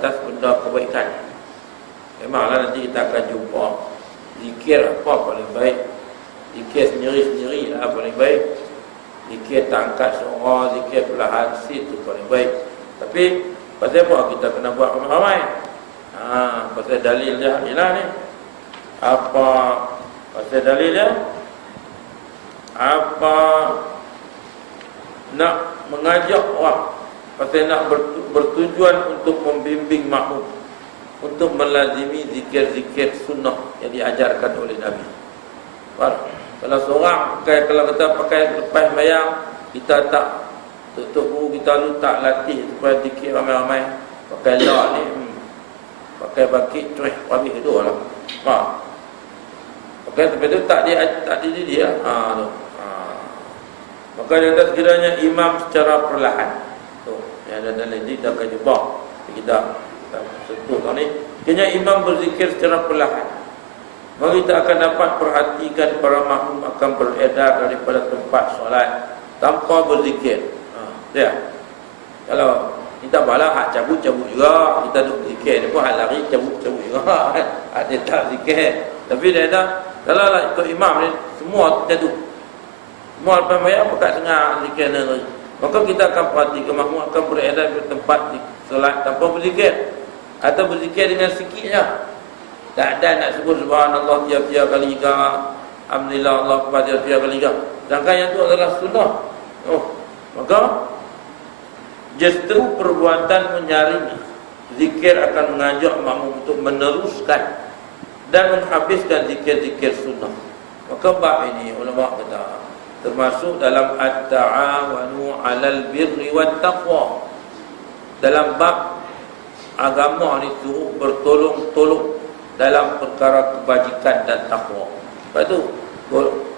atas benda kebaikan. Memanglah nanti kita akan jumpa zikir apa paling baik. Zikir sendiri-sendiri lah paling baik. Zikir tak angkat suara, zikir perlahan itu paling baik. Tapi pasal apa kita kena buat ramai-ramai? Pasal dalil dia ni. Apa pasal dalil dia? Apa nak mengajak orang, pasal nak bertujuan untuk membimbing makmum untuk melazimi zikir-zikir sunnah yang diajarkan oleh Nabi. Kalau seorang kalau kita pakai lepas bayang, kita tak tutup guru kita lu tak latih supaya zikir ramai-ramai, pakai la ni pakai bakit cuih habis itu lah. Pakai tapi tu tak dia tu. Maka yang atas kiranya imam secara perlahan. Tu, yang ada dalam ini kita akan jumpa. Kita sentuh tahun ni. Kiranya imam berzikir secara perlahan. Maka kita akan dapat perhatikan para makmum akan beredar daripada tempat solat tanpa berzikir. Ya. Kalau kita balah hak cabut-cabut juga, kita duduk berzikir. Dia pun hak lari cabut-cabut juga. Ada tak zikir. Tapi dia dah, kalau lah ikut imam ni, semua jatuh. Semua lepas bayar pakai tengah zikir ni. Maka kita akan perhatikan makmum akan beredar di tempat solat tanpa berzikir atau berzikir dengan sikitnya. Tak ada nak sebut subhanallah tiap-tiap kali ke, alhamdulillah Allah akbar tiap-tiap kali ke. Sedangkan yang itu adalah sunnah. Maka justru perbuatan menyaring zikir akan mengajak makmum untuk meneruskan dan menghabiskan zikir-zikir sunnah. Maka bab ini ulama kata termasuk dalam at-ta'awanu 'alal birri wat taqwa. Dalam bab agama ni suruh bertolong-tolong dalam perkara kebajikan dan takwa. Lepas tu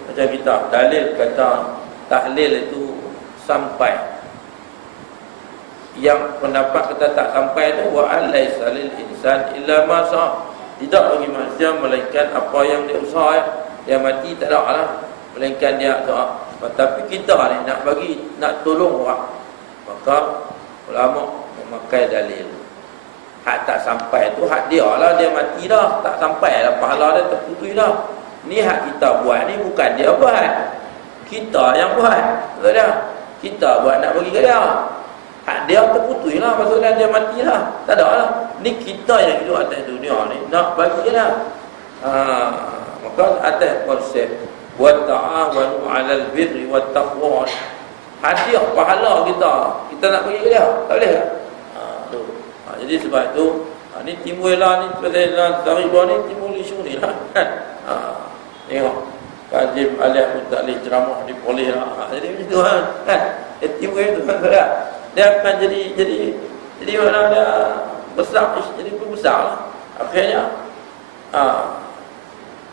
macam kita dalil kata tahlil itu sampai. Yang pendapat kita tak sampai tu wa alaysa lil insan illa ma sa'. Tidak bagi manusia melainkan apa yang dia usaha. Dia mati tak ada lah, melainkan dia doa. Tapi kita ni nak tolong orang, maka ulama memakai dalil. Hak tak sampai tu hak dia lah, dia mati dah, tak sampai lah, pahala dia terputus dah. Ni hak kita buat ni bukan dia buat, kita yang buat. Betul tak? Kita buat nak bagi ke dia. Hak dia terputus lah, maksudnya dia mati lah. Tak ada lah. Ni kita yang hidup atas dunia ni nak bagi ke dia. Maka atas konsep wa ta'awanu 'alal birri wat taqwa. Hadiah pahala kita nak bagi ke dia. Tak boleh ke? Jadi sebab itu ni timbullah ni pasal dari luar ni timbul isu ni lah. Tengok Kazim Aliyah pun tak boleh ceramah di polis lah. Jadi macam tu kan. Timbul itu kan tak. Dia akan jadi mana dia besar, jadi pun besar lah. Akhirnya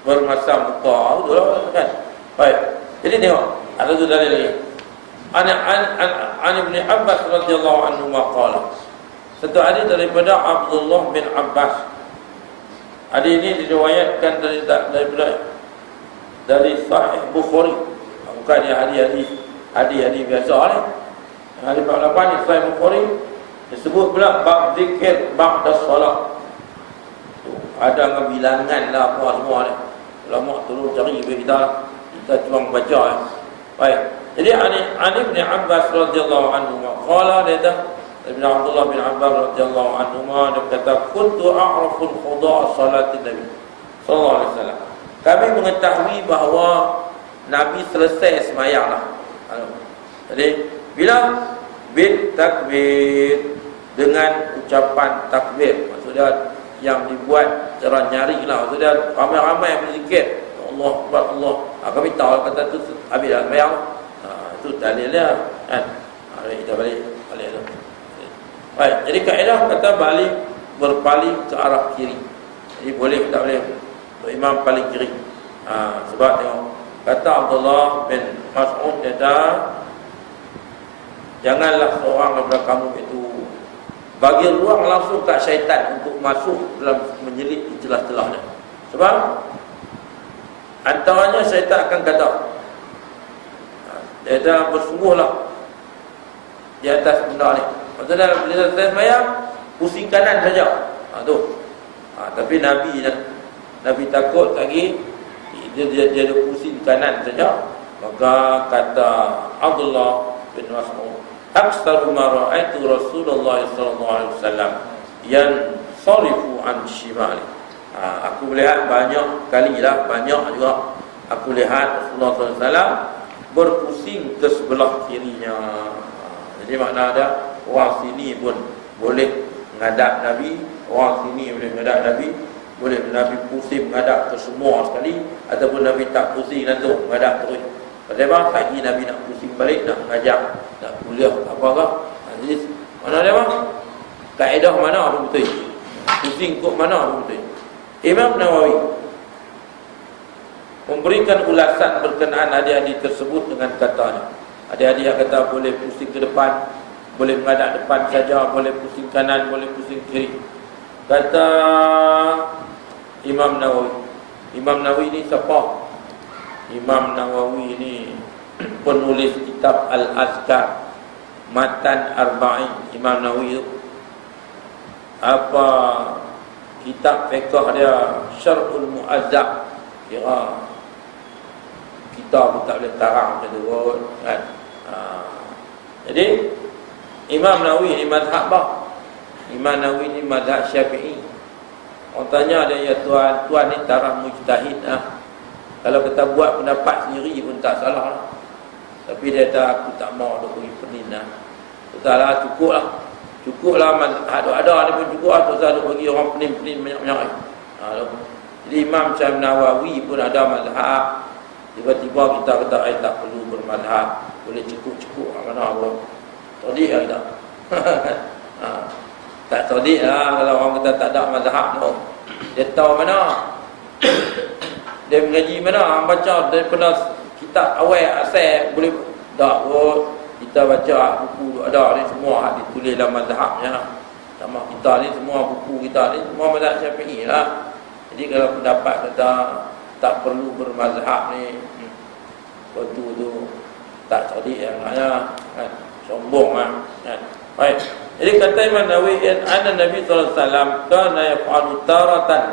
bermasa muka tu lah kan. Baik. Jadi tengok ada tu dalil lagi. An Ibn Abbas radhiyallahu anhu qala. Satu hadis daripada Abdullah bin Abbas. Hadis ini diriwayatkan dari Sahih Bukhari. Bukan dia hadis biasa ni. Hadis 88 di Sahih Bukhari disebut pula bab zikir ba'da solat. Ada bilangan lah apa semua ni. Ulama tolong cari kita cuma baca. Baik. Jadi An Ibn Abbas radhiyallahu anhu qala dia Ibn Abdullah bin Abbas radhiyallahu anhu dia kata kuntu a'raful khuda' salatin Nabi sallallahu alaihi wasallam. Kami mengetahui bahawa Nabi selesai sembahyanglah. Jadi bila bil takbir, dengan ucapan takbir, maksudnya yang dibuat secara nyari lah, maksudnya ramai-ramai yang berzikir Allah Akbar Allah. Kami tahu kata tu habis dah sembahyang. Itu dalilnya kan. Kita balik tu. Baik, jadi kaedah kata balik berpaling ke arah kiri. Jadi boleh tak boleh berimam paling kiri. Sebab tengok kata Abdullah bin Mas'ud kata janganlah seorang daripada kamu itu bagi ruang langsung kat syaitan untuk masuk dalam menyelit di celah-celahnya. Sebab antaranya syaitan akan kata dia dah bersungguhlah di atas benda ni. Maksudnya bila selesai sembahyang, pusing kanan saja. Tu. Tapi Nabi takut lagi dia pusing kanan saja. Maka kata Abdullah bin Mas'ud, "Aktsaru ma ra'aitu Rasulullah sallallahu alaihi wasallam yansarifu an shimali." Aku melihat banyak juga aku lihat Rasulullah sallallahu alaihi wasallam berpusing ke sebelah kirinya. Jadi makna ada orang sini pun boleh menghadap Nabi, orang sini boleh menghadap Nabi, boleh Nabi pusing menghadap ke semua sekali, ataupun Nabi tak pusing dan tu menghadap terus. Padahal lagi Nabi nak pusing balik, nak mengajar, nak kuliah apakah. Jadi mana dia bang? Kaedah mana apa betul? Pusing kok mana apa betul? Imam Nawawi memberikan ulasan berkenaan adik-adik tersebut dengan katanya. Adik-adik yang kata boleh pusing ke depan, boleh menghadap depan saja, boleh pusing kanan, boleh pusing kiri. Kata Imam Nawawi. Imam Nawawi ni siapa? Imam Nawawi ni penulis kitab Al-Azkar, Matan Arba'in. Imam Nawawi tu apa kitab fiqh dia, Syarhul Mu'azzab. Kira kita pun tak boleh tarang macam tu kan. Jadi Imam Nawawi ni mazhab apa? Imam Nawawi ni mazhab Syafi'i. Orang tanya dia, ya tuan ni taraf mujtahid lah. Kalau kita buat pendapat sendiri pun tak salah lah. Tapi dia kata aku tak mau duk pergi penin lah. Tak lah, cukup lah. Cukup lah, ada ni pun cukup lah. Tak usah duk pergi orang penin-penin banyak-banyak. Jadi Imam Syam Nawawi pun ada mazhab. Tiba-tiba kita kata tak perlu bermazhab, boleh cukup-cukup mana pun. Todik lah kita. Tak todik lah kalau orang kata tak ada mazhab tu. Dia tahu mana, dia mengaji mana, baca daripada kitab awal asal boleh tak pun. Kita baca buku ada ni semua ditulis dalam mazhabnya. Sama kita ni semua buku kita ni semua mazhab Syafi'i lah. Jadi kalau pendapat kata tak perlu bermazhab ni, waktu tu tak todik yang maknanya kan, sombong lah kan. Baik. Jadi kata Imam Nawawi, anna Nabi sallallahu alaihi wasallam kana yaf'alu taratan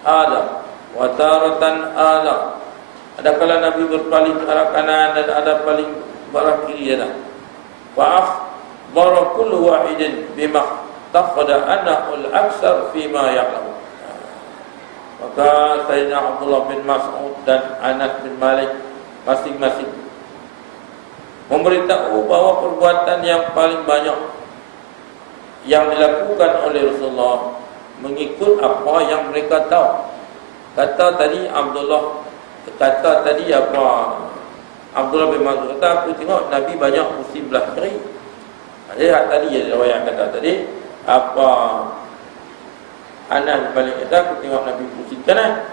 ada wa taratan ada. Ada kala Nabi berpaling ke arah kanan dan ada paling ke arah kiri dah. Wa akhbara kullu wahidin bima taqada annahu al-aksar fi ma ya'lam. Maka Sayyidina Abdullah bin Mas'ud dan Anas bin Malik masing-masing memberitahu bahawa perbuatan yang paling banyak yang dilakukan oleh Rasulullah mengikut apa yang mereka tahu. Kata tadi apa? Abdullah bin Mas'ud kata, aku tengok Nabi banyak pusing belah kiri. Jadi tadi riwayat kata tadi apa? Anas balik kata, aku tengok Nabi pusing kanan.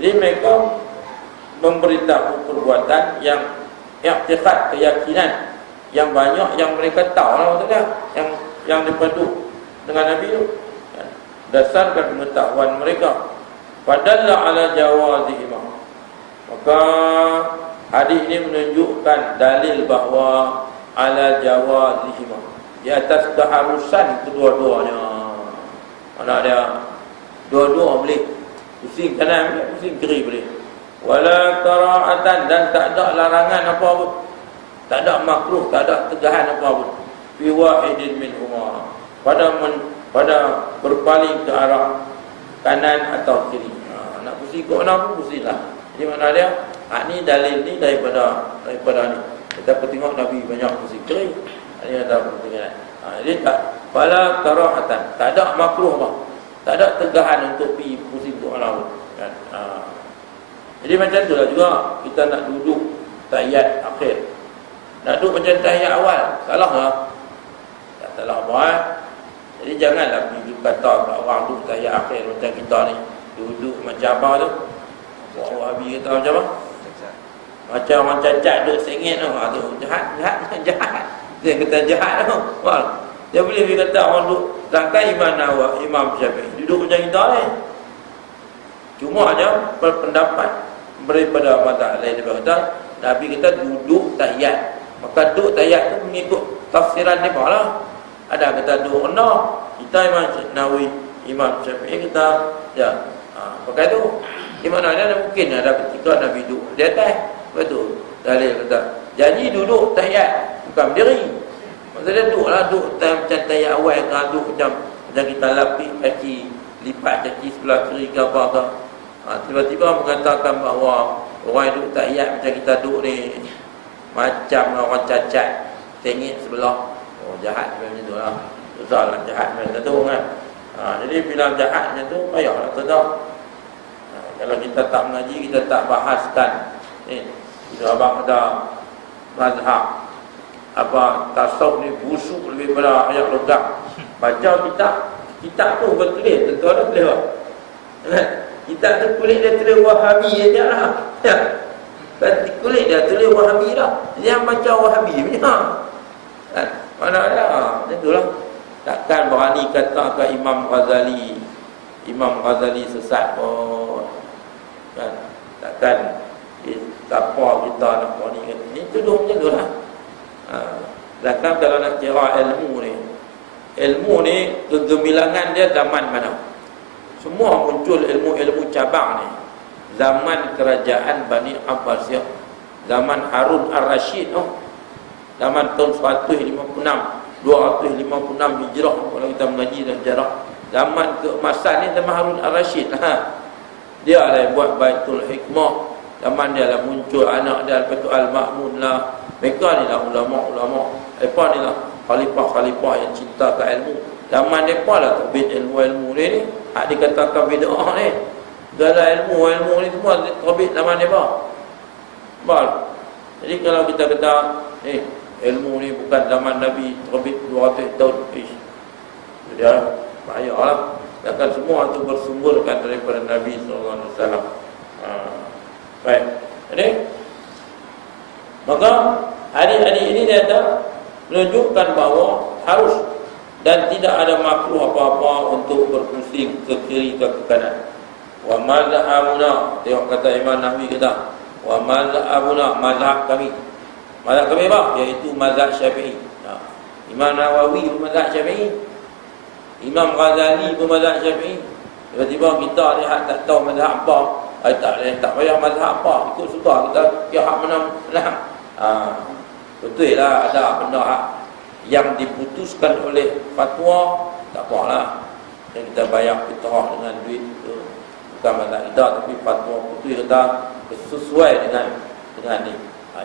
Jadi mereka memberitahu perbuatan yang i'tiqad, keyakinan yang banyak yang mereka tahu lah maksudnya, yang dipadu dengan Nabi itu dasarkan pengetahuan mereka. Padalla ala jawazihima. Maka hadis ini menunjukkan dalil bahawa ala jawazihima, di atas keharusan kedua-duanya. Mana dia dua-dua boleh, pusing kanan boleh, pusing kiri boleh. Wala qara'atan, dan tak ada larangan apa pun, tak ada makruh, tak ada tegahan apa pun. Fi wahidin minhuma, pada berpaling ke arah kanan atau kiri. Nak pusing ke mana pun pusinglah. Jadi mana dia? Ni dalil ni daripada ni. Kita tengok Nabi banyak pusing kiri. Ini ada pertengah. Jadi tak wala qara'atan, tak ada makruh apa, tak ada tegahan untuk pergi pusing ke mana pun kan. Jadi macam itulah juga kita nak duduk tahiyat akhir. Nak duduk macam tahiyat awal, salah tak? Tak salah apa. Jadi janganlah pergi kata kat orang duduk tahiyat akhir macam kita ni. Duduk macam apa tu? Orang Wahabi kata macam apa? Macam orang cacat duduk sengit tu. Jahat. Dia kata jahat tu. Dia boleh pergi kata orang duduk langkai Imam Syafi'i. Duduk macam kita ni. Cuma aja berpendapat daripada mazhab lain dia kata Nabi kita duduk tahiyat. Maka duduk tahiyat tu mengikut tafsiran mereka lah. Ada kata duduk rendah, kita Imam Nawawi, Imam Syafi'i kita ya pakai tu. Di mana ada mungkin ada ketika Nabi duduk di atas. Betul. Dalil kata, jadi duduk tahiyat bukan berdiri. Maksudnya duduklah, duduk macam tahiyat awal kan, duduk macam kita lapik kaki, lipat kaki sebelah kiri ke apa ke. Tiba-tiba mengatakan bahawa orang yang duduk tahiyat macam kita duduk ni macam orang cacat tengik sebelah. Oh, jahat macam tu lah. Susah lah jahat macam tu kan. Jadi bila jahat macam tu, payahlah sedar. Kalau kita tak mengaji, kita tak bahaskan kita abang ada mazhab apa tasawuf ni busuk lebih pada ayat logat. Baca kitab tu betul tentu ada tulis. Kitab tu kulit dia tulis Wahabi aja lah. Ya. Kulit dia tulis Wahabi dah. Yang baca Wahabi punya. Mana ada? Itulah. Takkan berani kata ke Imam Ghazali sesat pun. Kan? Takkan siapa kita nak berani kata ni tuduh macam tu lah. Takkan kalau nak kira ilmu ni kegemilangan dia zaman mana? Semua muncul ilmu-ilmu cabang ni zaman kerajaan Bani Abbasiyah, zaman Harun Ar-Rasyid, zaman tahun 156 256 Hijrah kalau kita mengaji dalam sejarah. Zaman keemasan ni zaman Harun Ar-Rasyid. Dia lah yang buat Baitul Hikmah. Zaman dia lah muncul anak dia Al-Ma'mun lah. Mereka ni lah ulama'-ulama'. Mereka ni lah khalifah-khalifah yang cinta ke ilmu. Zaman mereka lah terbit ilmu-ilmu ni. Hak dikatakan bid'ah ni. Segala ilmu ni semua terbit zaman mereka. Jadi kalau kita kata ilmu ni bukan zaman Nabi terbit 200 tahun. Dia bahaya lah. Bahkan semua itu bersumberkan daripada Nabi SAW. Baik. Jadi maka hadis-hadis ini dia menunjukkan bahawa harus dan tidak ada makruh apa-apa untuk berpusing ke kiri ke kanan. Wa mazhabuna, tengok kata Imam Nawawi kata, wa mazhabuna, mazhab kami. Mazhab kami apa? Iaitu mazhab Syafi'i. Imam Nawawi mazhab Syafi'i. Imam Ghazali mazhab Syafi'i. Tiba-tiba kita ni tak tahu mazhab apa. Tak payah mazhab apa, ikut suka kita pihak mana lah. Betul lah ada benda yang diputuskan oleh fatwa, tak apalah. Yang kita bayar fitrah dengan duit itu bukan mazhab kita, tapi fatwa putus kita sesuai dengan ni.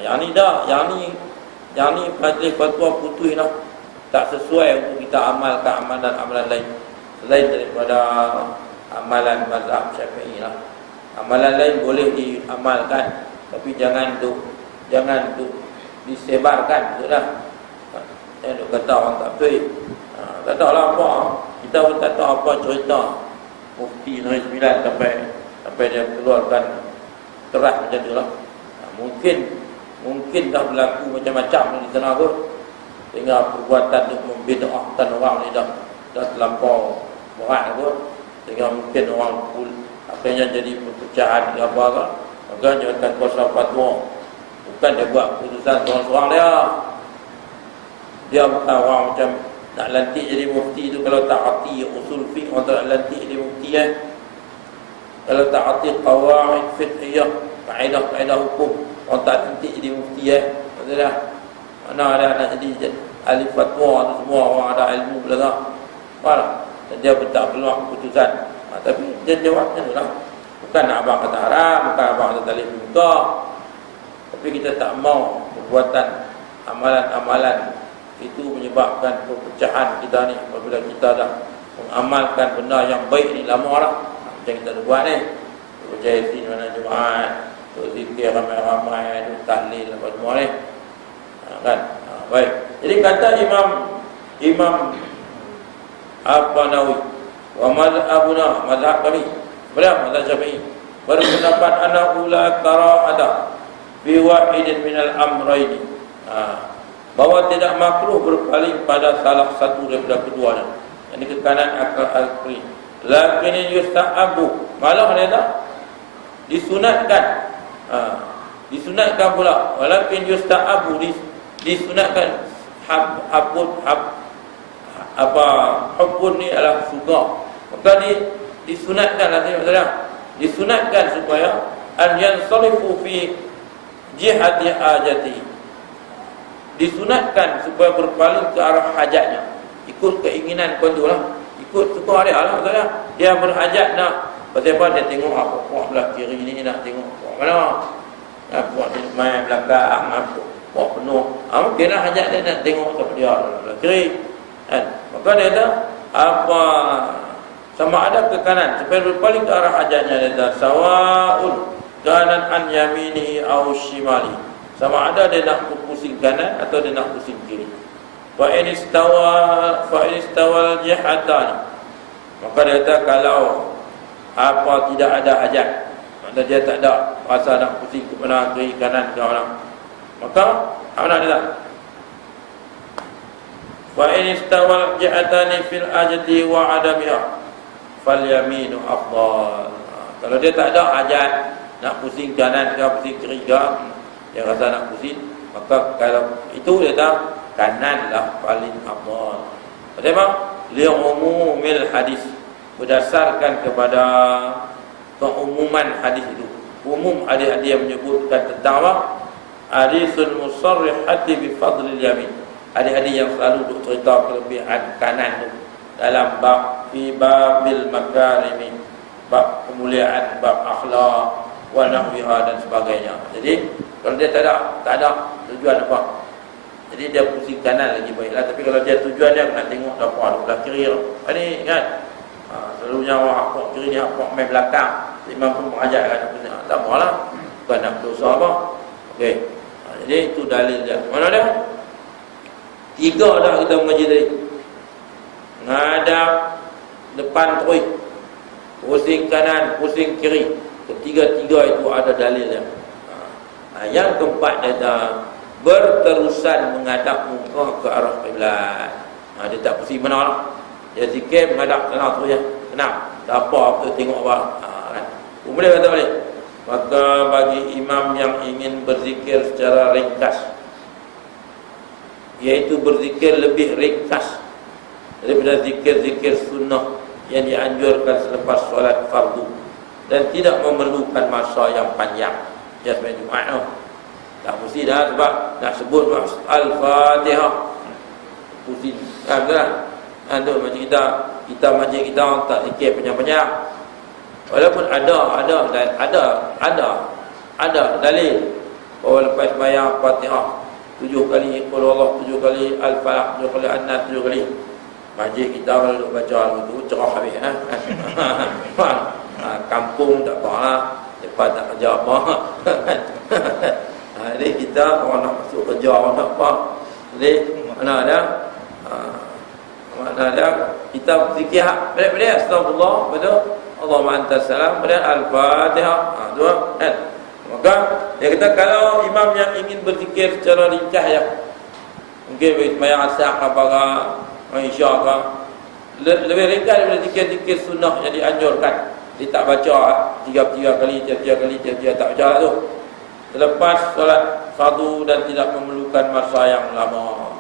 Yang ni dah, yang ni fatwa putus lah. Tak sesuai untuk kita amalkan amalan lain selain daripada amalan mazhab Syafi'i lah. Amalan lain boleh diamalkan, tapi jangan disebarkan, betul-betul. Jangan kata orang tak betul. Tak tahu lah apa. Kita pun tak tahu apa cerita Mufti Negeri Sembilan sampai dia keluarkan keras macam tu lah. Mungkin dah berlaku macam-macam di sana kot. Sehingga perbuatan untuk membid'ahkan orang ni dah terlampau berat kot. Sehingga mungkin orang akhirnya jadi perpecahan ke apa ke. Maka jawatan kuasa fatwa, bukan dia buat keputusan seorang-seorang dia bukan orang macam nak lantik jadi mufti tu. Kalau tak hati usul fiqh, orang tak lantik jadi mufti kalau tak hati qawaid fiqhiyah, kaedah hukum, orang tak lantik jadi mufti betul dah. Mana ada nak jadi ahli fatwa tu, semua orang ada ilmu belakang. Dan dia pun tak keluar keputusan. Tapi dia jawabnya tu lah. Bukan abang kata haram, bukan abang kata talib muka. Tapi kita tak mau perbuatan amalan-amalan itu menyebabkan perpecahan kita ni. Apabila kita dah mengamalkan benda yang baik ni lama lah. Macam kita dah buat ni. Percaya di mana Jumaat, zikir ramai-ramai, tahlil apa semua ni. Kan? Baik. Jadi kata Imam Nawawi, wa mazhabuna, mazhab kami, mazhab Syafi'i, berpendapat annahu la karahata fi wahidin minal amrayni, bahwa tidak makruh berpaling pada salah satu daripada keduanya, yang ke kanan atau kiri. Lakin yustahabu, malah dia tak disunatkan, disunatkan pula. Walakin yustahabu, disunatkan hubbun ni adalah suka. Maka disunatkan disunatkan supaya an yansarifu fi jihati hajati. Disunatkan supaya berpaling ke arah hajatnya, ikut keinginan kau tu lah, ikut suka dia lah. Dia berhajat nak apa dia tengok puak belah kiri ni, nak tengok puak mana, puak ni main belakang, puak penuh, mungkinlah hajat dia nak tengok siapa dia belah kiri kan. Maka dia kata sama ada ke kanan supaya berpaling ke arah hajatnya. Dia kata sawaun kanan an yaminihi aw shimali, sama ada dia nak pusing kanan atau dia nak pusing kiri. Fa in istawal jihatan, maka dia kata kalau tidak ada hajat, maknanya dia tak ada rasa nak pusing ke mana, kiri kanan ke mana, maka mana dia tak? Fa in istawal jihatani fil ajati wa adamiha fal yaminu afdal. Kalau dia tak ada hajat nak pusing kanan ke pusing kiri ke, dia rasa nak pusing, maka kalau itu dia kata kananlah paling afdal. Kenapa? Li'umumil hadis, berdasarkan kepada keumuman hadis itu. Umum hadis-hadis yang menyebutkan tentang apa? Hadisun musarrihati bi fadlil yamin. Hadis-hadis yang selalu cerita kelebihan kanan itu dalam bab fi babil makarimi, bab kemuliaan, bab akhlak wa nahwiha dan sebagainya. Jadi kalau dia tak ada tujuan apa, jadi dia pusing kanan lagi baiklah. Tapi kalau dia tujuan dia nak tengok apa belah kiri ni kan, selalunya orang hak kiri ni hak main belakang, imam pun mengajar kan apa, tak apalah, bukan nak dosa apa. Okey. Jadi itu dalil dia. Mana dia? 3 dah kita mengaji tadi. Ngadap depan terus, pusing kanan, pusing kiri. Ketiga-tiga itu ada dalilnya. Yang keempat dia berterusan menghadap muka ke arah kiblat. Dia tak pusing mana lah. Dia zikir menghadap sana terus je. Tenang. Tak apa tengok apa. Kan? Boleh kata boleh. Maka bagi imam yang ingin berzikir secara ringkas, iaitu berzikir lebih ringkas daripada zikir-zikir sunnah yang dianjurkan selepas solat fardu dan tidak memerlukan masa yang panjang. Ya sebenarnya Jumaat tu tak mesti dah, sebab nak sebut Al-Fatihah pusing kan, betul tak? Itu macam kita majlis kita tak zikir panjang-panjang. Walaupun ada dalil bahawa lepas sembahyang Fatihah 7 kali qul huwallahu, 7 kali Al-Falaq, 7 kali An-Nas, 7 kali. Majlis kita kalau duk baca itu cerah habis kampung tak apa lah, lepas tak kerja apa. Jadi kita orang nak masuk kerja, orang nak apa, jadi mana ada kita zikir betul astagfirullah, betul Allahumma antas salam, kemudian Al-Fatihah. Dua kan. Maka dia kata kalau imam yang ingin berzikir secara ringkas ya, mungkin sembahyang asar apa Isya ke, lebih ringkas daripada zikir-zikir sunnah yang dianjurkan. Dia tak baca 3 kali, tak baca lah tu. Selepas solat fardu dan tidak memerlukan masa yang lama,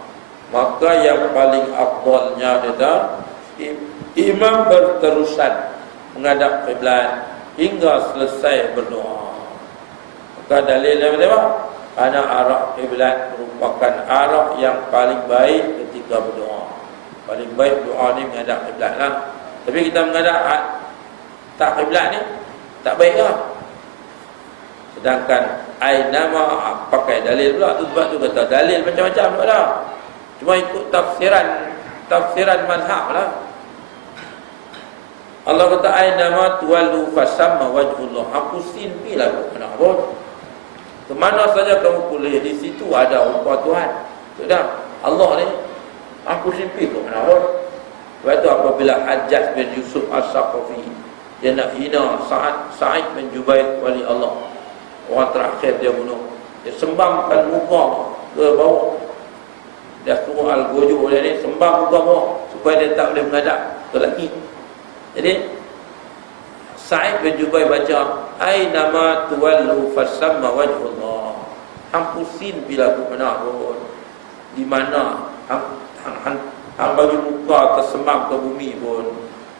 maka yang paling afdalnya adalah imam berterusan menghadap kiblat hingga selesai berdoa. Maka dalilnya apa? Karena arah kiblat merupakan arah yang paling baik ketika berdoa. Paling baik doa ni menghadap kiblat lah. Tapi kita menghadap tak kiblat ni tak baik lah. Sedangkan ainama pakai dalil pula tu, sebab tu kata dalil macam-macam pula dah. Cuma ikut tafsiran mazhab lah. Allah kata ainama tuwallu fasamma wajhullah. Aku simpilah mana pun, ke mana saja kamu boleh, di situ ada rupa Tuhan. Sudah Allah ni aku simpi ke mana pun. Sebab itu apabila Hajjaj bin Yusuf As-Saqafi dia nak hina Sa'id bin Jubair wali Allah, orang terakhir dia bunuh, dia sembangkan muka ke bawah. Dia suruh Al-Gojo dia ni sembang muka bawah supaya dia tak boleh menghadap ke lagi. Jadi Sa'id bin Jubair baca ainama tuwallu fasamma wajhullah. Hang pusing bila aku mana pun, di mana hang hang bagi muka tersemam ke bumi pun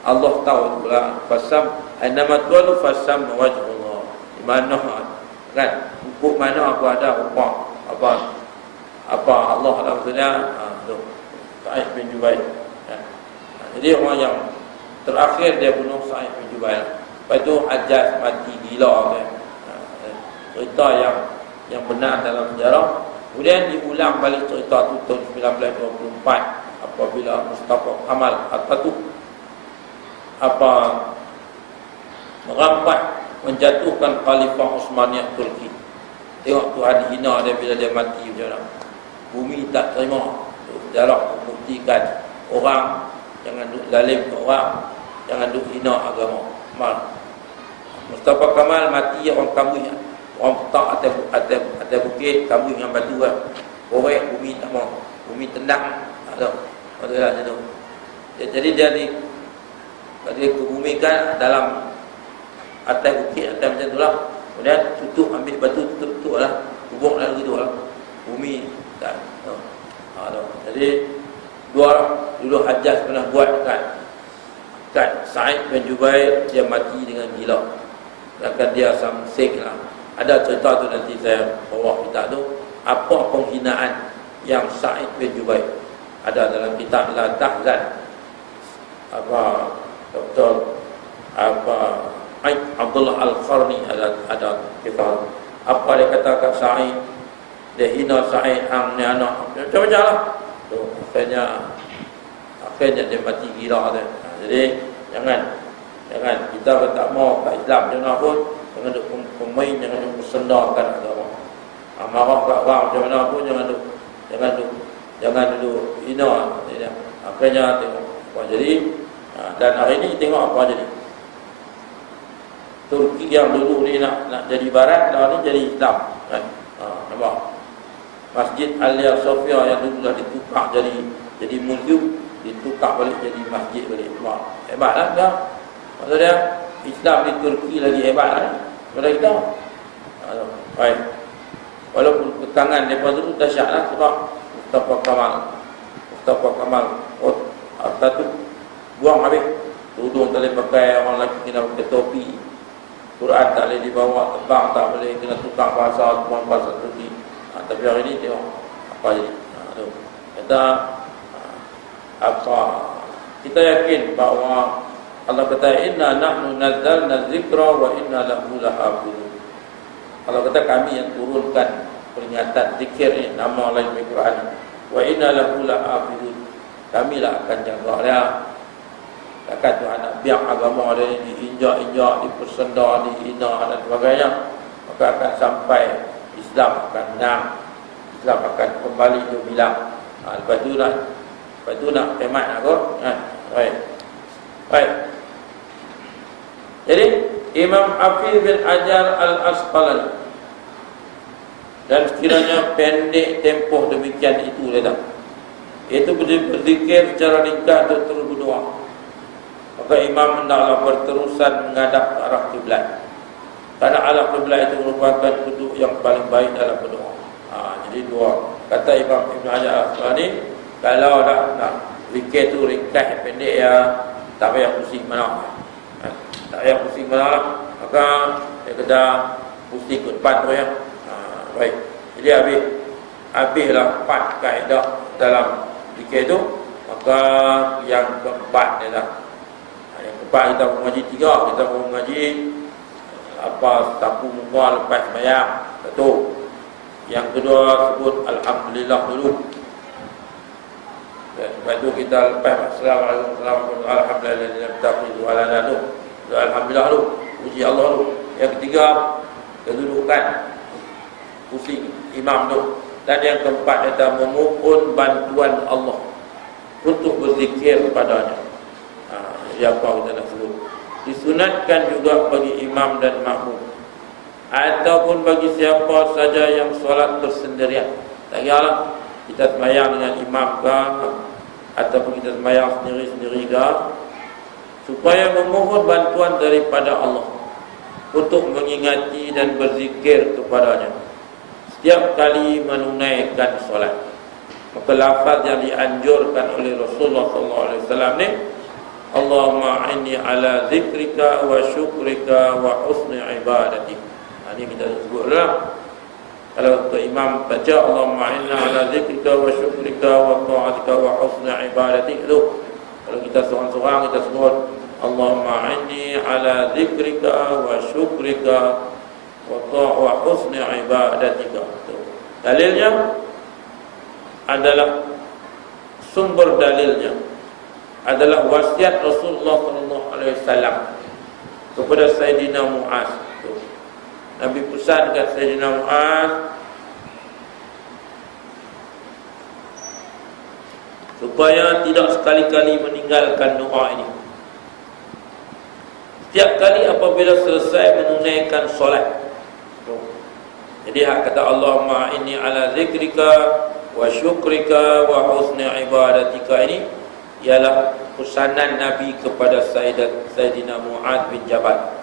Allah tahu pula. Fasam ainama tuwalu fasam wajhullah. Di mana kan hukum mana aku ada rupa apa Allah maksudnya tu Sa'id bin Jubair. Jadi orang yang terakhir dia bunuh Sa'id bin Jubair. Lepas tu Hajjaj mati gila kan. Cerita yang benar dalam sejarah. Kemudian diulang balik cerita tu tahun 1924 apabila Mustafa Kamal merampas menjatuhkan Khalifah Utsmaniyah Turki. Tengok Tuhan dihina dia bila dia mati macam mana. Bumi tak terima. Sejarah membuktikan orang jangan duk zalim ke orang, jangan duk hina agama. Mustafa Kamal mati orang kamu orang petak atas bukit kamu dengan batu kan. Korek bumi tak mau. Bumi tendang. Tak tahu. Maksudnya macam tu. Jadi dia kebumikan dalam atas bukit atas macam tu lah. Kemudian tutup, ambil batu tutup lah. Kubur lah gitu lah. Bumi tak tahu. Jadi dulu Hajjaj pernah buat kat Sa'id bin Jubair, dia mati dengan gila. Bahkan dia samsing lah. Ada cerita tu nanti saya bawa kitab tu. Apa penghinaan yang Sa'id bin Jubair. Ada dalam kitab La Tahzan. Dr. Abdullah Al-Qarni ada kitab. Apa dia katakan Sa'id, dia hina Sa'id hang ni anak. Macam-macam lah. Tu akhirnya dia mati gila tu. Jadi jangan kita pun tak mau kat Islam macam mana pun, jangan duk pemain, jangan duk bersendakan agama. Marah kat orang macam mana pun jangan duk hina. Akhirnya tengok apa jadi. Dan hari ini tengok apa jadi. Turki yang dulu ni nak jadi barat, dah ni jadi Islam kan. Nampak? Masjid Hagia Sophia yang dulu dah ditukar jadi museum, ditukar balik jadi masjid balik. Nampak? Hebatlah dah. Maksudnya Islam di Turki lagi hebat lah daripada kita. Baik. Walaupun kekangan daripada dulu dahsyatlah sebab Mustafa Kamal atas tu buang habis. Tudung tak boleh pakai, orang lelaki kena pakai topi. Quran tak boleh dibawa, terbang tak boleh, kena tukar bahasa, tukar bahasa Turki. Tapi hari ini tengok apa jadi. Kata apa? Kita yakin bahawa Allah kata inna nahnu nazzalna dzikra wa inna lahu lahafizun. Allah kata kami yang turunkan peringatan zikir ni, nama lain Al-Quran. Wa inna lahu lahafizun. Kami lah akan jaga dia. Takkan Tuhan nak biar agama dia ni diinjak-injak, dipersenda, dihina dan sebagainya. Maka akan sampai Islam akan menang. Islam akan kembali berbilang. Lepas tu nak hemat aku. Baik. Jadi Imam Hafiz bin Hajar Al-Asqalani, dan sekiranya pendek tempoh demikian itu dia tak. Itu berzikir secara ringkas untuk terus berdoa. Maka imam hendaklah berterusan menghadap ke arah kiblat. Karena arah kiblat itu merupakan duduk yang paling baik dalam berdoa. Jadi dua kata Imam Ibn Hajar Al-Asqalani, kalau nak zikir tu ringkas pendek ya, tak payah pusing mana. Tak payah pusing mana, maka dia kena pusing ke depan tu ya. Baik. Jadi habislah 4 kaedah dalam zikir tu. Maka yang keempat dia dah. Yang keempat kita mengaji 3. Kita mengaji sapu muka lepas sembahyang. Satu. Yang kedua sebut alhamdulillah dulu. Lepas tu kita lepas assalamualaikum alhamdulillah dulu. Alhamdulillah dulu. Puji Allah dulu. Yang ketiga kedudukan pusing imam tu. Dan yang keempat kita memohon bantuan Allah untuk berzikir kepadanya. Yang apa kita nak sebut. Disunatkan juga bagi imam dan makmum, ataupun bagi siapa saja yang solat bersendirian. Tak kira kita sembahyang dengan imam ke, ataupun kita sembahyang sendiri-sendiri ke, supaya memohon bantuan daripada Allah untuk mengingati dan berzikir kepadanya setiap kali menunaikan solat. Maka lafaz yang dianjurkan oleh Rasulullah SAW ni, Allahumma inni ala zikrika wa syukrika wa husni ibadatik. Ini kita sebutlah. Kalau untuk imam baca Allahumma inni ala zikrika wa syukrika wa ta'atika wa husni ibadatik itu. Kalau kita seorang-seorang kita sebut Allahumma inni ala zikrika wa syukrika wa husni ibadatika. Dalilnya adalah, sumber dalilnya adalah wasiat Rasulullah SAW kepada Sayyidina Mu'az. Nabi pesan kepada Sayyidina Mu'az supaya tidak sekali-kali meninggalkan doa ini. Setiap kali apabila selesai menunaikan solat. Jadi kata Allahumma inni ala zikrika wa syukrika wa husni ibadatika ini ialah pesanan Nabi kepada Sayyidina Mu'az bin Jabal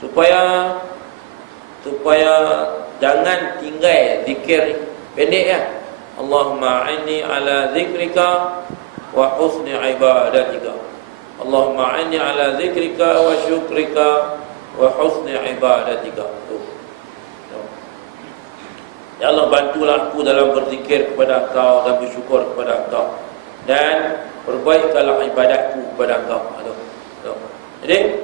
supaya jangan tinggal zikir pendek ya. Allahumma inni ala zikrika wa husni ibadatika. Allahumma inni ala zikrika wa syukrika wa husni ibadatika. Ya Allah, bantulah aku dalam berzikir kepada Engkau dan bersyukur kepada Engkau, dan perbaikkanlah ibadatku kepada Engkau. Jadi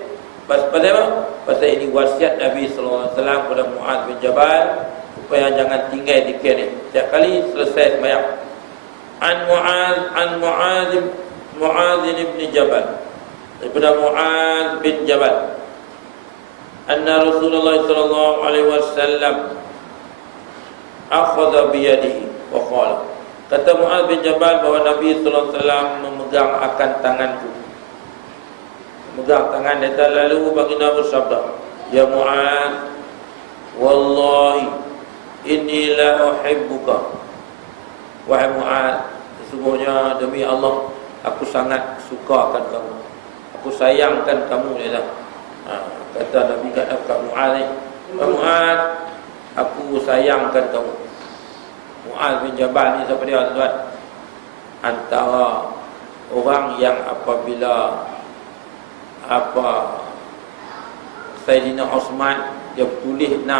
pasal apa? Pasal ini wasiat Nabi SAW kepada Mu'az bin Jabal supaya jangan tinggal zikir ni setiap kali selesai sembahyang. An Mu'az bin Jabal, daripada Mu'az bin Jabal, anna Rasulullah sallallahu alaihi wasallam akhadha bi yadihi wa qala. Kata Mu'az bin Jabal bahawa Nabi sallallahu alaihi wasallam memegang akan tanganku. Memegang tangan dia, lalu baginda bersabda, ya Mu'az, wallahi inni la uhibbuka. Wahai Mu'az, sesungguhnya demi Allah aku sangat sukakan kamu, aku sayangkan kamu. Kata Nabi kat Mu'az ni, Mu'az, aku sayangkan kamu. Mu'az bin Jabal ni siapa dia, tuan? Antara orang yang apabila Sayyidina Osman dia tulis 6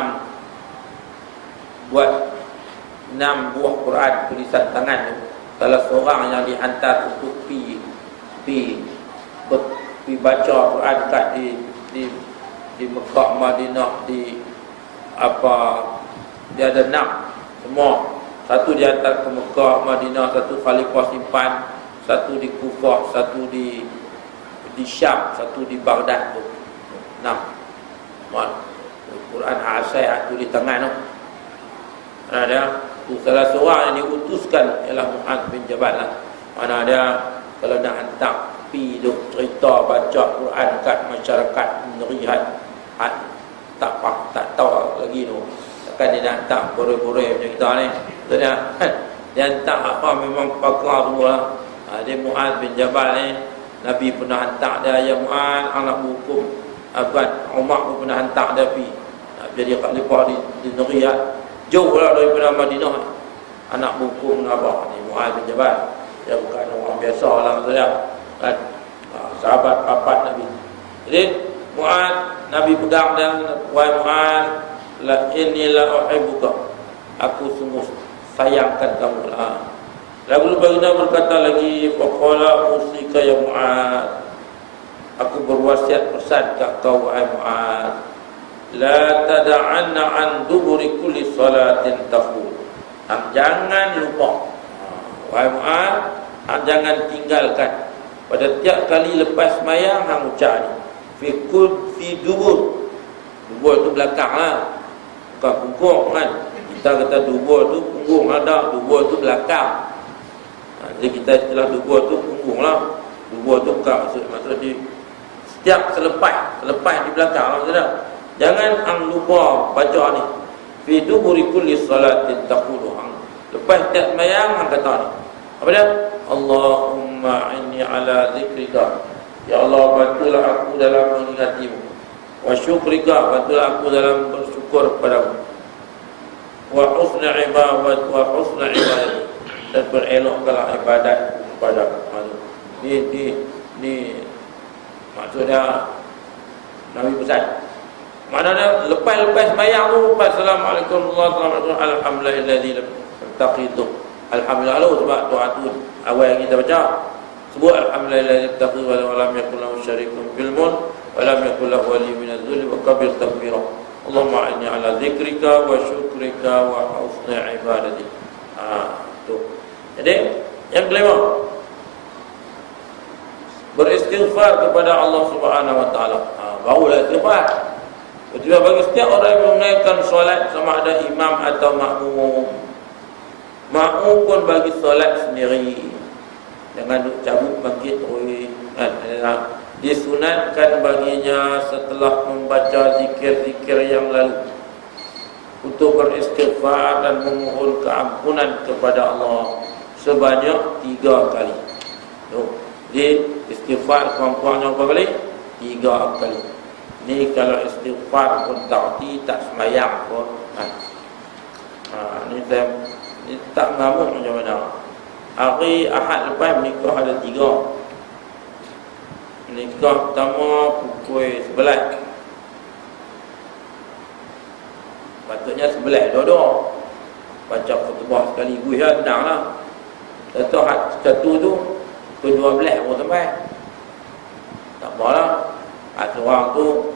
buah Quran tulisan tangan tu, salah seorang yang dihantar untuk pi baca Quran kat di Mekah, Madinah, dia ada 6 semua. Satu dihantar ke Mekah, Madinah, satu khalifah simpan, satu di Kufah, satu di Syam, satu di Baghdad tu. 6 Quran asai tu di tangan tu. Ada salah seorang yang diutuskan ialah Mu'az bin Jabal lah. Mana dia kalau nak hantar pi duk cerita baca Quran kat masyarakat negeri tak tahu lagi tu. Takkan dia nak hantar pura-pura macam kita ni. Betul tak? Dia hantar apa memang pakar semua lah. Dia Mu'az bin Jabal ni, Nabi pernah hantar dia, ya Mu'az, anak hukum Umar pun pernah hantar dia pergi jadi khalifah di negeri jauh lah daripada Madinah. Anak hukum Abah ni Mu'az bin Jabal, dia bukan orang biasa lah maksudnya kan, sahabat papat Nabi. Jadi Mu'az, Nabi pegang dia, wahai Mu'az, la inilah uhibbuka, aku sungguh sayangkan kamu lah. Lalu baginda berkata lagi, faqala usika ya Mu'az, aku berwasiat pesan kat kau wahai Mu'az, la tada'anna an duburi kulli salatin taqul, jangan lupa wahai Mu'az, jangan tinggalkan pada tiap kali lepas sembahyang hang ucap ni, fi dubur tu belakang lah, bukan punggung kan. Kita kata dubur tu punggung ada, dubur tu belakang. Jadi kita istilah dubur tu punggung lah, dubur tu bukan maksud di setiap selepas di belakang lah, maksudnya. Jangan hang lupa baca ni, fi duburi kulli salatin taqulu, lepas tiap sembahyang hang kata ni, apa dia? Allahumma inni ala zikrika, ya Allah bantulah aku dalam mengingatimu, wa syukrika, bantulah aku dalam bersyukur kepadamu, wa husna ibadat, dan berelokkanlah ibadat kepada Allah. Ni maksudnya Nabi pesan. Maknanya lepas sembahyang tu, assalamualaikum warahmatullahi wabarakatuh, alhamdulillahi lam taqitu. Alhamdulillah sebab doa tu awal yang kita baca. Sebut alhamdulillahi taqitu wa lam yakul lahu syarikun fil mulk wa lam yakul lahu waliyyun minadh dhulli wa kabir takbira. Allahumma inni ala dzikrika wa syukrika wa husni ibadatik. Tu. Jadi yang kelima, beristighfar kepada Allah Subhanahu wa taala. Barulah istighfar. Ketika bagi setiap orang yang menunaikan solat, sama ada imam atau makmum. Makmum pun bagi solat sendiri. Jangan duk cabut bangkit terus. Disunatkan baginya setelah membaca zikir-zikir yang lalu untuk beristighfar dan memohon keampunan kepada Allah sebanyak 3 kali. Jadi istighfar kemampuannya berapa kali? 3 kali. Ni kalau istighfar pun tak semayang pun. Ni tak mengamuk macam mana. Hari Ahad lepas menikah ada 3. Menikah pertama pukul 11. Patutnya 11 dua-dua. Baca khutbah sekaligus ya, tenang lah. Satu tu pukul 12 baru sampai. Tak apalah. Seorang tu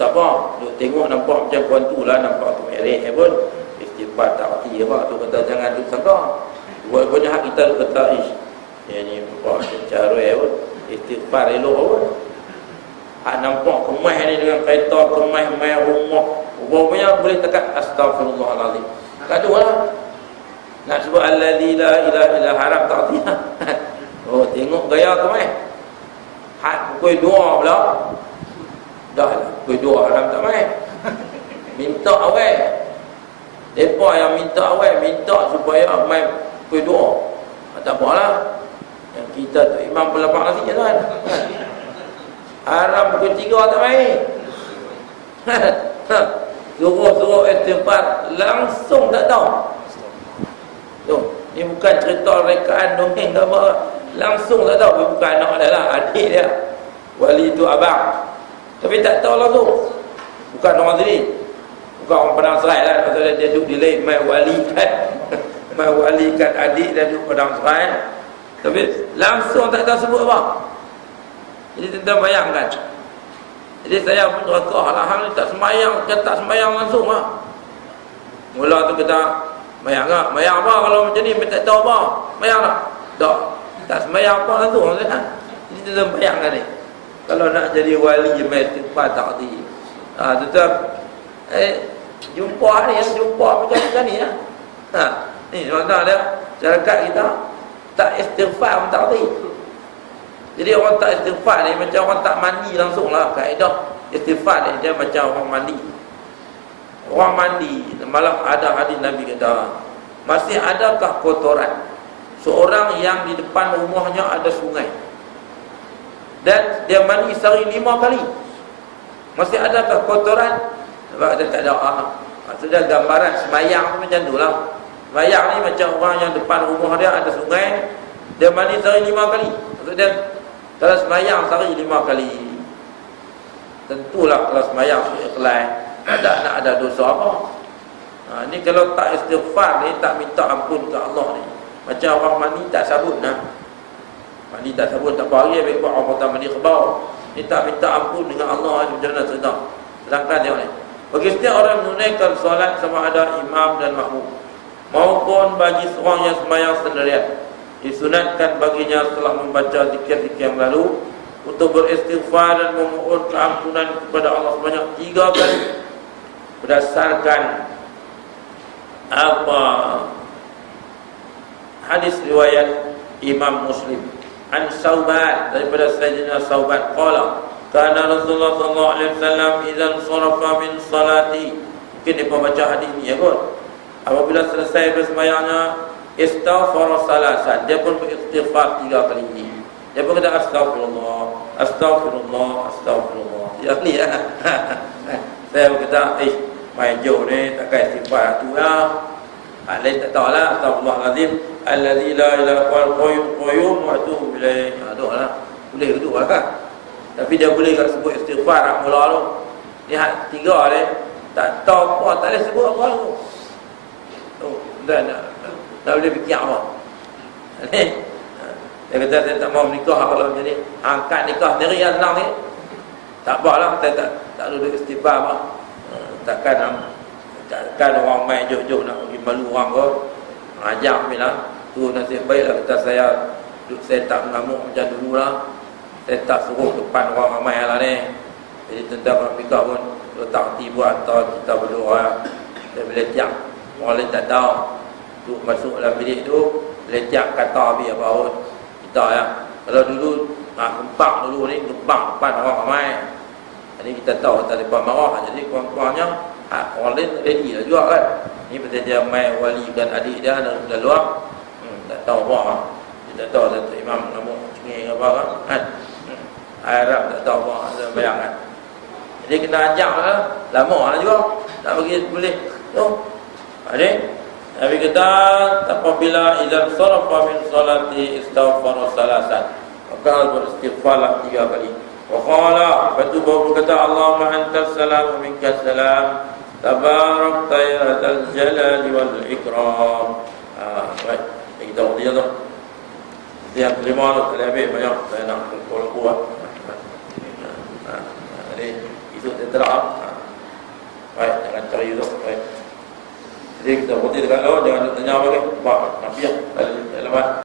tak apa, duk tengok nampak macam puan tu lah, nampak tu merek pun istighfar tak erti apa. Tu kata jangan duk sangka. Buat hak kita duk kata ni nampak cara pun istighfar elok pun. Hak nampak kemas ni dengan kereta kemas mai rumah, rupanya boleh tekat astagfirullahalazim. Kadulah nak sebut allazi la ilaha illa haram tak erti. Oh, tengok gaya kemas. Hak pukul 2 pula. Dah lah, pukul 2 haram tak main. Minta awal. Mereka yang minta awal, minta supaya main pukul 2. Tak apalah. Yang kita tu imam pelapang nasi je kan. Haram pukul 3 tak main. Suruh istighfar langsung tak tahu. Tu, ni bukan cerita rekaan dongeng ke apa. Langsung tak tahu. Bukan anak dia lah, adik dia. Wali tu abang. Tapi tak tahu lah tu. Bukan orang sini. Bukan orang Padang Serai lah. Maksudnya dia duduk di lain. Mai walikan. Mai walikan adik dia duduk Padang Serai. Tapi langsung tak tahu sebut apa. Jadi tuan-tuan bayangkan. Jadi saya pun rekah lah. Hang ni tak semayang. Dia tak semayang langsung lah. Mula tu kita mayang tak? Mayang apa kalau macam ni? Tak tahu apa? Mayang tak? Tak. Tak semayang apa langsung. Jadi tuan-tuan bayangkan ni. Kalau nak jadi wali istighfar tak erti. Tetap jumpa ni, jumpa macam ni ya. Ni maksudnya dia syarikat kita tak istighfar pun tak erti. Jadi orang tak istighfar ni macam orang tak mandi langsung lah. Kaedah istighfar ni dia macam orang mandi. Orang mandi, malam ada hadis Nabi kata, masih adakah kotoran seorang yang di depan rumahnya ada sungai dan dia mandi sehari 5 kali, masih adakah kotoran? Sebab dia tak ada maksudnya gambaran semayang tu macam tu lah. Semayang ni macam orang yang depan rumah dia ada sungai, dia mandi sehari 5 kali. Maksudnya kalau semayang sehari 5 kali, tentulah kalau semayang ikhlas, nak ada dosa apa. Ni kalau tak istighfar ni, tak minta ampun ke Allah ni, macam orang mandi tak sabun lah. Mandi tak sabun tak apa lagi, baik buat orang kata mandi kebau. Ni tak minta ampun dengan Allah ni, macam mana cerita. Sedangkan tengok ni, bagi setiap orang menunaikan solat sama ada imam dan makmum maupun bagi seorang yang sembahyang sendirian, disunatkan baginya setelah membaca zikir-zikir yang lalu untuk beristighfar dan memohon keampunan kepada Allah sebanyak 3 kali berdasarkan apa hadis riwayat Imam Muslim an Sauban, daripada Sayyidina Sauban qala kana Rasulullah sallallahu alaihi wasallam idzan sarafa min salati. Mungkin dia baca hadis ni ya kot. Apabila selesai bersembahyangnya, istighfar salasan, dia pun beristighfar 3 kali. Dia pun kata astagfirullah, astagfirullah, astagfirullah. Ya ni ya. Saya berkata, main jauh ni takkan istighfar tu lah. Lain tak tahu lah. Astaghfirullahaladzim alladzi la ilaha qayyum wa atubu ilaih. Doa lah. Boleh ke doa lah. Tapi dia boleh kat sebut istighfar nak mula tu. Ni hak tiga ni tak tahu apa, tak boleh sebut apa tu. Oh, dah tak boleh fikir apa. Ni dia kata saya tak mau menikah kalau macam ni. Angkat nikah sendiri yang senang ni. Tak apalah, saya tak duduk istighfar apa. Takkan orang main jauh-jauh nak pergi malu orang ke. Ajak bila tu nasib baiklah kata saya tak mengamuk macam dulu lah. Saya tak suruh depan orang ramai lah ni. Jadi tentang orang fikir pun letak tiba atau kita berdoa. Saya belecak. Orang lain tak tahu. Tu masuk dalam bilik tu, belecak kata habis apa pun. Kita ya. Kalau dulu gempak dulu ni, gempak depan orang ramai. Jadi kita tahu tak lepas marah. Jadi kurang-kurangnya orang lain ready lah juga kan. Ni pasal dia main wali dan adik dia dalam luar. Tak tahu apa. Dia tak tahu satu imam nama cengeng apa kan. Arab tak tahu apa. Saya bayangkan. Jadi kena ajak lah. Lama lah juga. Tak bagi boleh. Tu. Adik. Nabi kata apabila idzal sarafa min salati istaghfara salasan. Maka beristighfarlah 3 kali. Wa qala, batu baru kata Allahumma antas salam wa minkas salam. Tabarakta ya dzal jalali wal ikram. Baik. Kita dia tu. Dia terima tu lebih banyak saya nak kuat. Jadi itu terang. Baik, jangan cari tu. Baik. Jadi kita berhenti dekat lawan, jangan tanya apa lagi. Pak, Nafiah, dalam